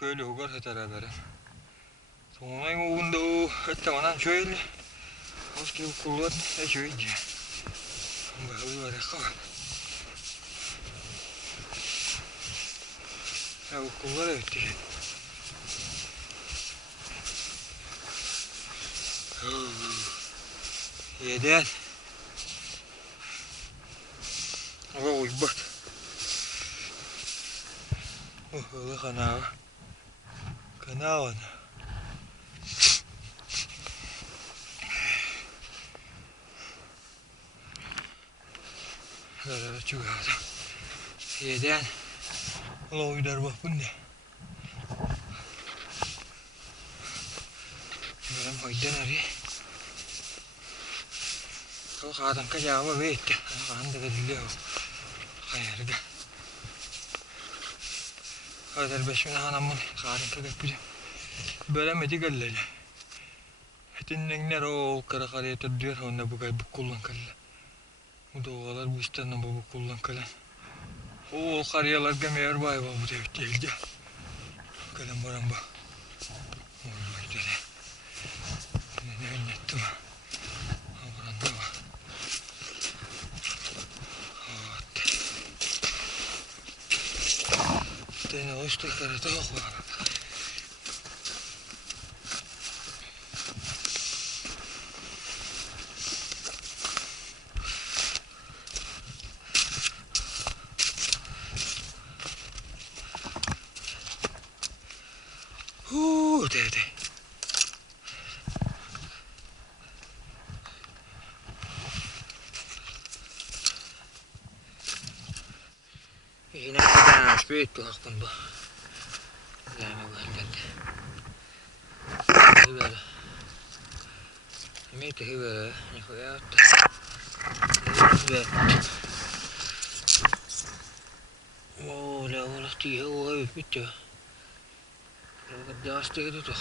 Köylü ugar hetara bere. Sonay mı bunda hatta manan şöyle. Hoş ki kullan şöyle. Bahalı var ya. Ya kullar öttü. Yeden. Oh bak. Oh kana. Kana var. Ada juga. Yeden. Lo idar bah pun deh. Dalam hoidan hari. Kau kadang kerja apa bete. Kan dekat dia. Kayak ada. Kadar beşmine hanımın kadang kerja punya. Böyle meti galle. Hetin ne ro kara kara terdir honna bukai bukullan kalla. Mudogalar bu işten bu bukullan kalla. O kariyalar gemeyer bay bu devletçi. Kalan baramba. Oy dere. Ne nettim. Abranda var. Tene oişte karata yok var. Dede. Yine kadar aspetto hakkında. Yani böyle. Böyle. Mete böyle. Ne koyar? Böyle. Ola tihe o bitti. Ya astı doch.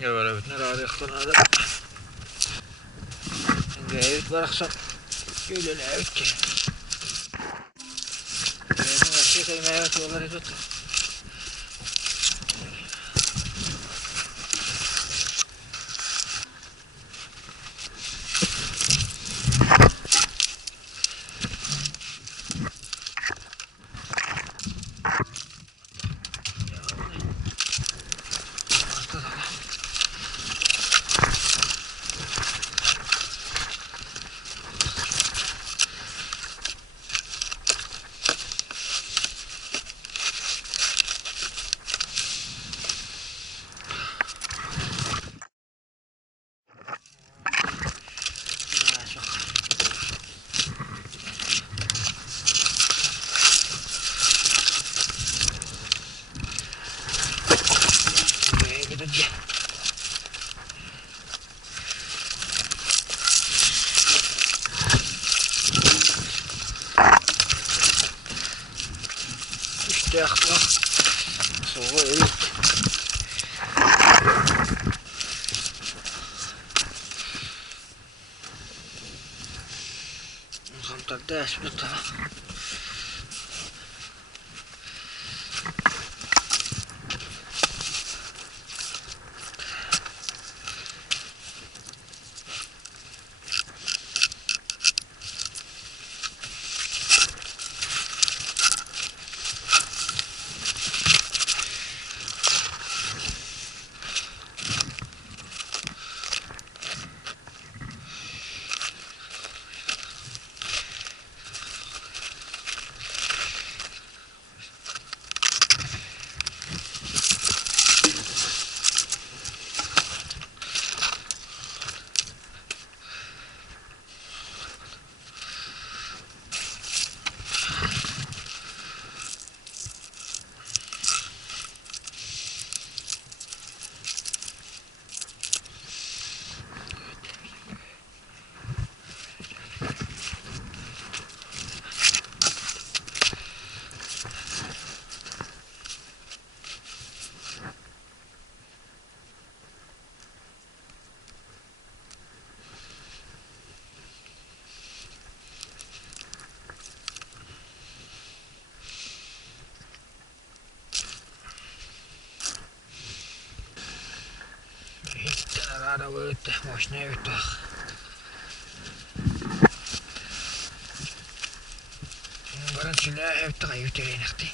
Ya böyle bir nerede yaktan hadi. Evet bıraksam. Şöyle evet ki. Ben şey kayma evet yolları tut. İşte yakla. Sonra evet. Kantar ders bir taraf. Ana öttü, maşına öttü. Baran silah öttü, ötüreyin akti.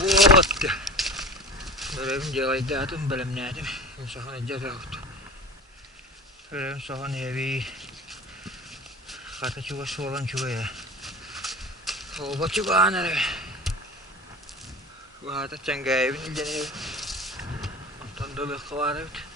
Buotte. Görevim celaydadım, belemnedim. Sahan cezavut. Görevim sahan evi. Kata çuva soğan çuva ya. Oba çuva anare. Vahata çanga evin ilden evi. Ondan da bir kavar evit.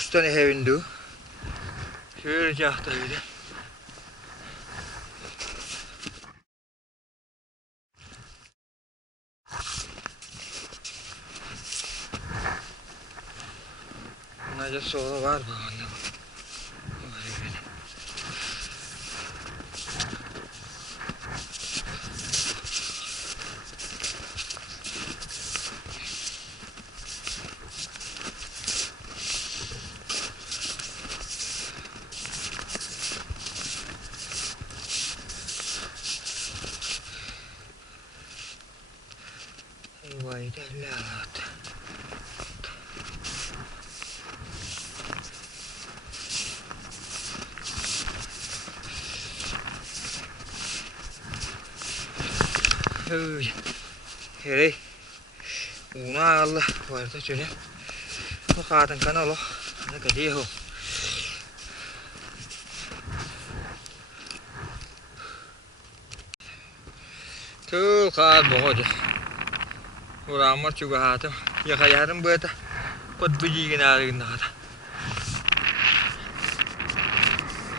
Stani hevindu. Şöyle cahtaydı. Bunlarca soğla var bu anne. Vai tälläätä. Hei. Hei. Una alla. Guarda c'è. Nó kha thằng cá nó lo. Nó cái đi không. Tuh kha boho je. Ora mar juga hatam. Ya khayaram beta. Pat biji gina gina.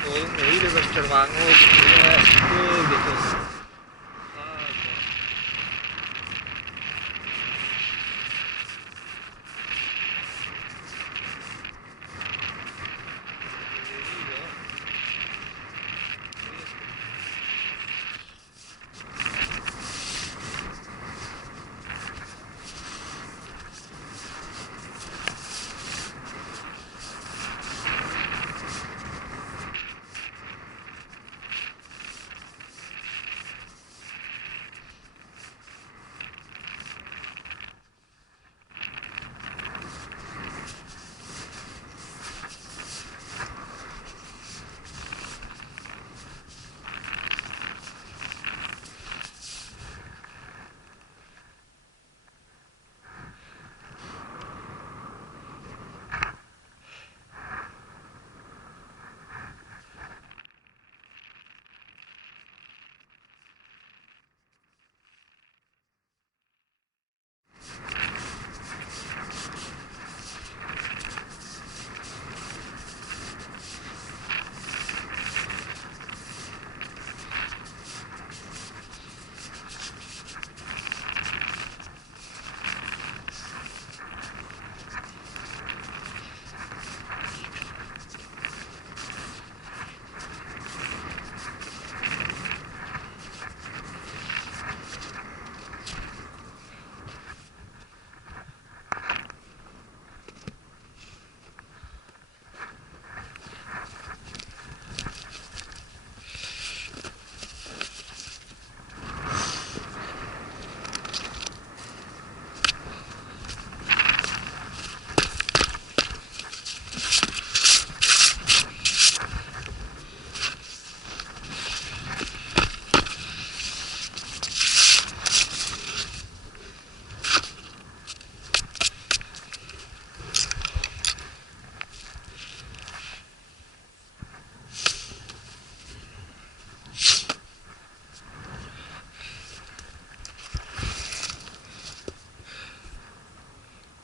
Oğlum neyi de göstermen oldu. Gitu.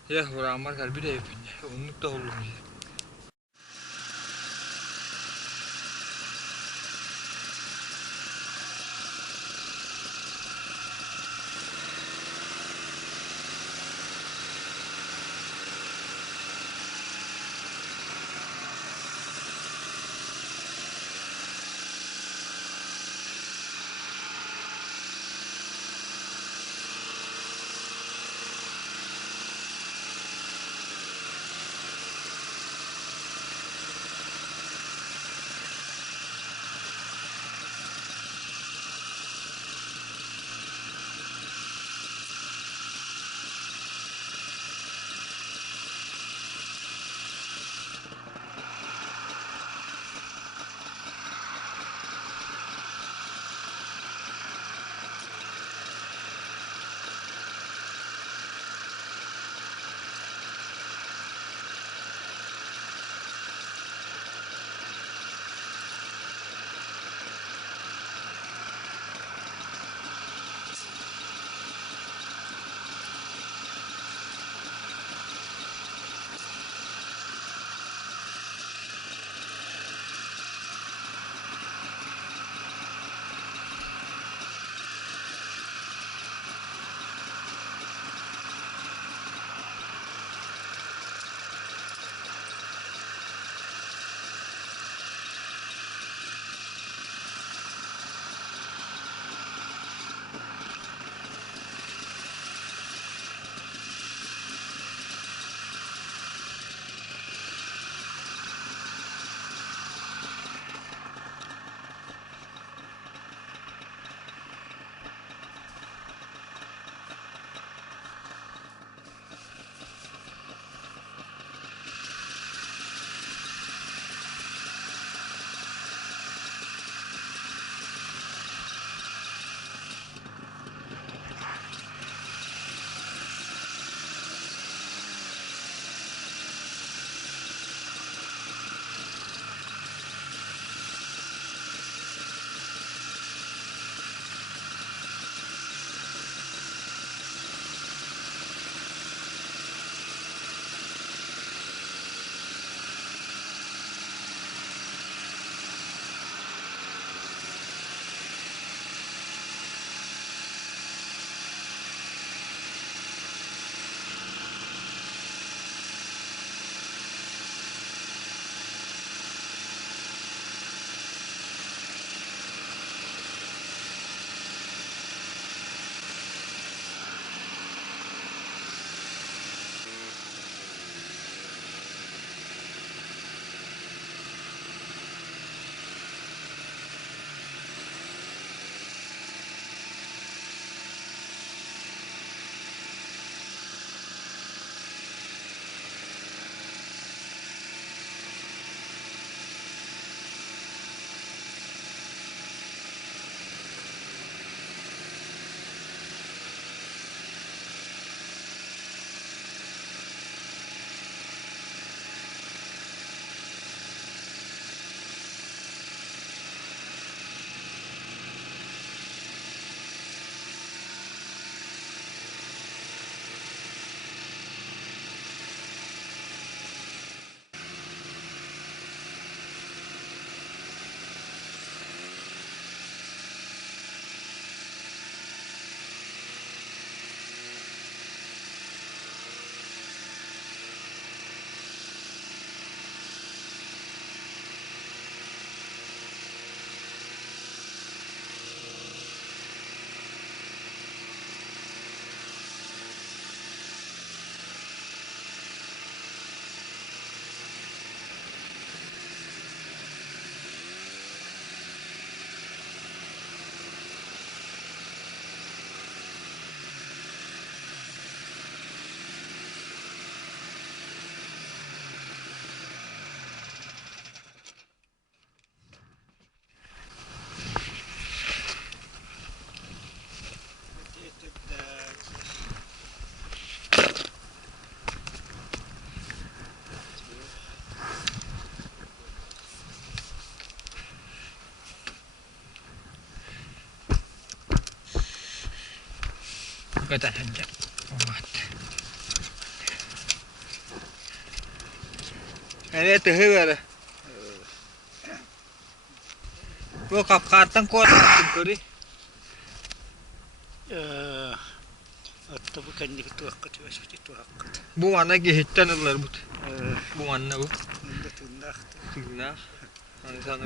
Ya ora mar kalbi de yapın. Unluk da oğlum ya. Hakikaten hence. Evet, hıvırı. Bu kapkarttan korkattım kori. Hatta bu kendi tuhakkat ve şuti tuhakkat. Bu ana gehitten alırlar bu. Bu anna bu. Bunda tındaktı. Tırnak. Hani sana